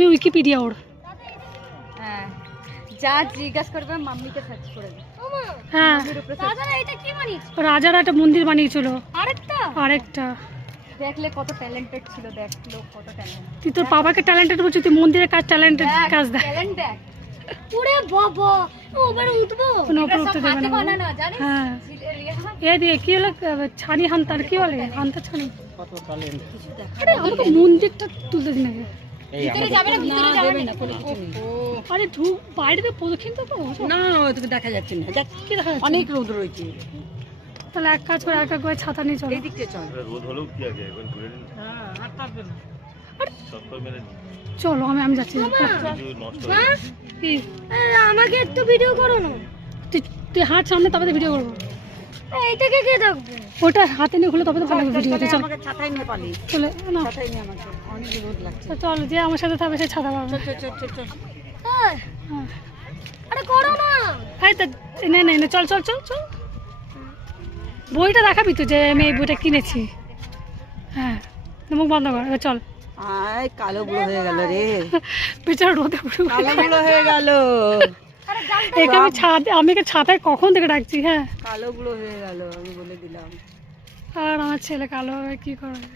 আমি উইকিপিডিয়া ওর। হ্যাঁ, যা জিজ্ঞাসা করবে মাম্মিকে সার্চ করে দে। হ্যাঁ, দাদা এটা কি বানিয়েছে? রাজারা একটা মন্দির বানিয়েছিল। আরেকটা দেখলে কত ট্যালেন্টেড ছিল, দেখ লোক কত ট্যালেন্ট। তুই তোর বাবাকে ট্যালেন্টেড বলছিস, তুই মন্দিরের কাজ ট্যালেন্টেড কাজ দেখ। ট্যালেন্ট দেখ। ওরে বাবা, ওবারে উঠবো। কোনো উপর উঠতে দেবে না। বানানো জানিস? হ্যাঁ, এই দিয়ে কি হলো, ছানি হান্তার কি বলে, হান্তা ছানি। কত ট্যালেন্ট। আরে আমাকে মন্দিরটা তুলতে দিন আগে। ভিতরে যাবে না, ভিতরে যাবে না কোনো কিছু নেই। আরে ঢুক, বাইরে তো প্রদক্ষিণ তো না তোকে দেখা যাচ্ছে না, কি দেখা যাচ্ছে? অনেক রোদ রয়েছে। তাহলে এক কাজ করে এক এক করে ছাতা নিয়ে চলো। এই দিকটা চল। রোদ হলেও কি আগে এখন ঘুরে নিন। হ্যাঁ, হাঁটার জন্য। সত্তর মেরে চলো আমি যাচ্ছি। কিছু নষ্ট হয়ে গেছে। কি? আমাকে একটু ভিডিও করো না। তুই হাত সামনে, তবে ভিডিও করবো। এইটাকে কে দেখবে? ওটা হাতে নিয়ে খুলে তবে তো ভালো ভিডিও হতে। চল আমাকে ছাতাই নিয়ে পালি। চলে না, ছাতাই নিয়ে আমাকে, অনেক রোদ লাগছে। তো চল, যে আমার সাথে থাকবে সে ছাতা পাবে। চল চল চল চল। হ্যাঁ। আরে করো না। এই তো, নে নে নে, চল চল চল চল। বইটা দেখাবি তো যে আমি এই বইটা কিনেছি। হ্যাঁ, মুখ বন্ধ কর, এবার চল। আয় কালো বুড়ো হয়ে গেল রে। বেচারা রোদে পুরো কালো বুড়ো হয়ে গেল। একে আমি ছাতায় কখন থেকে ডাকছি। হ্যাঁ, কালো বুড়ো হয়ে গেল, আমি বলে দিলাম। আর আমার ছেলে কালো হবে, কি করবে।